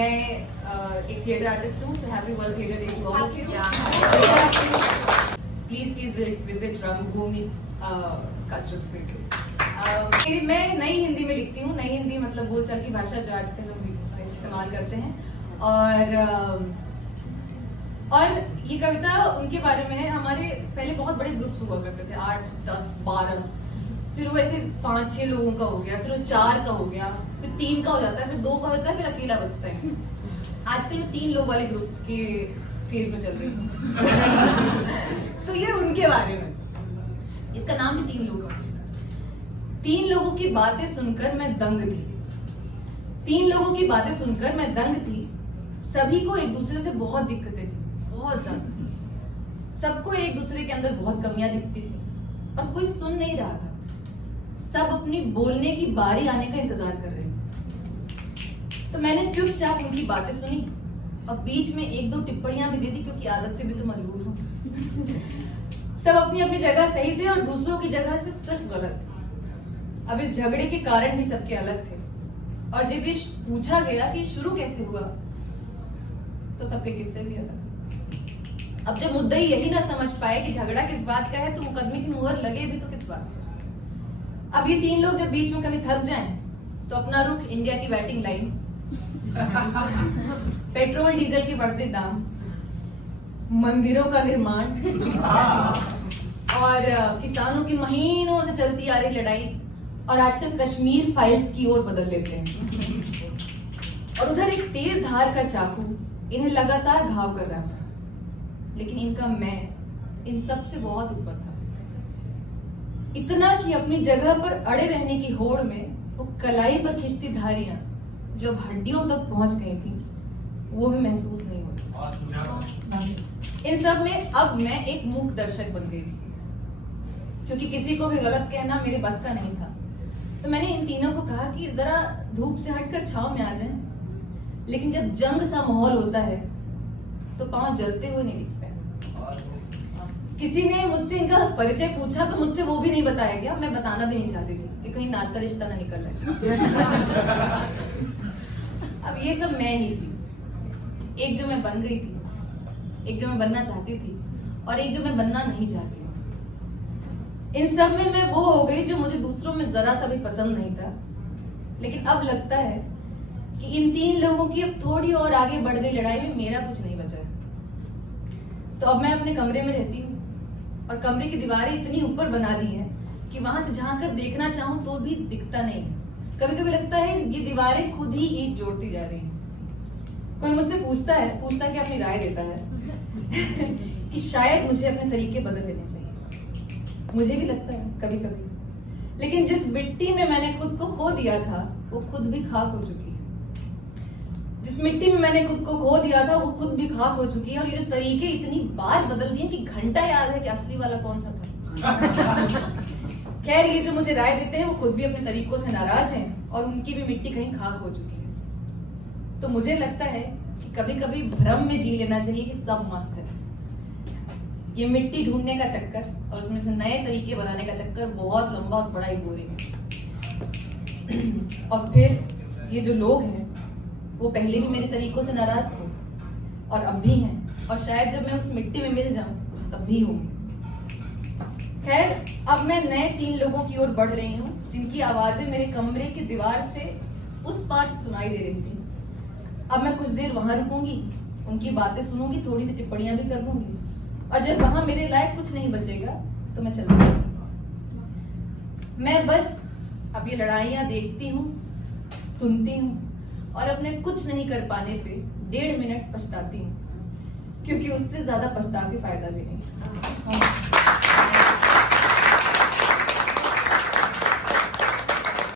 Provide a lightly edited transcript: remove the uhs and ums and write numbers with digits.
मैं एक theatre artist हूँ, so happy World Theatre Day to all of you. Please visit रंगभूमि cultural spaces. मैं नई हिंदी में लिखती हूँ. नई हिंदी मतलब बोलचाल की भाषा जो आजकल लोग इस्तेमाल करते हैं. और ये कविता उनके बारे में है. हमारे पहले बहुत बड़े ग्रुप्स हुआ करते थे, 8, 10, 12. फिर वो ऐसे 5-6 लोगों का हो गया, फिर वो 4 का हो गया, फिर 3 का हो जाता है, फिर 2 का होता है, फिर अकेला बचता है. आजकल मैं 3 लोग वाले ग्रुप के फेज में चल रही हूँ. तो ये उनके बारे में. इसका नाम भी 3 लोग. 3 लोगों की बातें सुनकर मैं दंग थी. 3 लोगों की बातें सुनकर मैं दंग थी. सभी को एक दूसरे से बहुत दिक्कतें थी, बहुत ज्यादा. सबको एक दूसरे के अंदर बहुत कमियां दिखती थी और कोई सुन नहीं रहा था. सब अपनी बोलने की बारी आने का इंतजार कर रहे थे. तो मैंने चुपचाप उनकी बातें सुनी और बीच में 1-2 टिप्पणियां भी दे दी, क्योंकि आदत से भी तो मजबूर हूं. सब अपनी अपनी जगह सही थे और दूसरों की जगह से सिर्फ गलत थे. अब इस झगड़े के कारण भी सबके अलग थे. और जब ये पूछा गया कि शुरू कैसे हुआ, तो सबके किस्से भी अलग. अब जब मुद्दई यही ना समझ पाए कि झगड़ा किस बात का है, तो मुकदमे की मुहर लगे भी तो किस बात का. अब ये 3 लोग जब बीच में कभी थक जाएं, तो अपना रुख इंडिया की वेटिंग लाइन, पेट्रोल डीजल के बढ़ते दाम, मंदिरों का निर्माण और किसानों की महीनों से चलती आ रही लड़ाई और आजकल कश्मीर फाइल्स की ओर बदल लेते हैं. और उधर एक तेज धार का चाकू इन्हें लगातार घाव कर रहा था. लेकिन इनका मैं इन सब से बहुत ऊपर था. इतना कि अपनी जगह पर अड़े रहने की होड़ में वो कलाई पर खिंचती धारियां जो हड्डियों तक पहुंच गई थी, वो भी महसूस नहीं होती. इन सब में अब मैं एक मूक दर्शक बन गई थी, क्योंकि किसी को भी गलत कहना मेरे बस का नहीं था. तो मैंने इन तीनों को कहा कि जरा धूप से हटकर छांव में आ जाएं. लेकिन जब जंग सा माहौल होता है तो पांव जलते हुए नहीं दिखते. किसी ने मुझसे इनका परिचय पूछा तो मुझसे वो भी नहीं बताया गया. मैं बताना भी नहीं चाहती थी कि कहीं नात का रिश्ता ना निकल जाए. अब ये सब मैं ही थी. एक जो मैं बन गई थी, एक जो मैं बनना चाहती थी, और एक जो मैं बनना नहीं चाहती. इन सब में मैं वो हो गई जो मुझे दूसरों में जरा सा भी पसंद नहीं था. लेकिन अब लगता है कि इन 3 लोगों की अब थोड़ी और आगे बढ़ गई लड़ाई में मेरा कुछ नहीं बचा. तो अब मैं अपने कमरे में रहती हूँ और कमरे की दीवारें इतनी ऊपर बना दी हैं कि वहां से झांक कर देखना चाहूं तो भी दिखता नहीं. कभी कभी लगता है ये दीवारें खुद ही ईंट जोड़ती जा रही हैं. कोई मुझसे पूछता है कि अपनी राय देता है कि शायद मुझे अपने तरीके बदल लेने चाहिए. मुझे भी लगता है कभी कभी. लेकिन जिस मिट्टी में मैंने खुद को खो दिया था, वो खुद भी खाक हो चुकी है. जिस मिट्टी में मैंने खुद को खो दिया था, वो खुद भी खाक हो चुकी है. और ये जो तरीके इतनी बार बदल दिए कि घंटा याद है कि असली वाला कौन सा था. खैर, ये जो मुझे राय देते हैं वो खुद भी अपने तरीकों से नाराज हैं और उनकी भी मिट्टी कहीं खाक हो चुकी है. तो मुझे लगता है कि कभी कभी भ्रम में जी लेना चाहिए कि सब मस्त है. ये मिट्टी ढूंढने का चक्कर और उसमें से नए तरीके बनाने का चक्कर बहुत लंबा और बड़ा ही बोरिंग है. और फिर ये जो लोग हैं वो पहले भी मेरे तरीकों से नाराज थे और अब भी हैं, और शायद जब मैं उस मिट्टी में मिल जाऊं तब भी होंगे. खैर, अब मैं नए 3 लोगों की ओर बढ़ रही हूँ जिनकी आवाजें मेरे कमरे की दीवार से उस पार से सुनाई दे रही थी. अब मैं कुछ देर वहां रुकूंगी, उनकी बातें सुनूंगी, थोड़ी सी टिप्पणियां भी कर दूंगी, और जब वहां मेरे लायक कुछ नहीं बचेगा तो मैं चलती हूँ. मैं बस अब ये लड़ाइयां देखती हूँ, सुनती हूँ और अपने कुछ नहीं कर पाने पे 1.5 मिनट पछताती हूँ, क्योंकि उससे ज्यादा पछता के फायदा भी नहीं.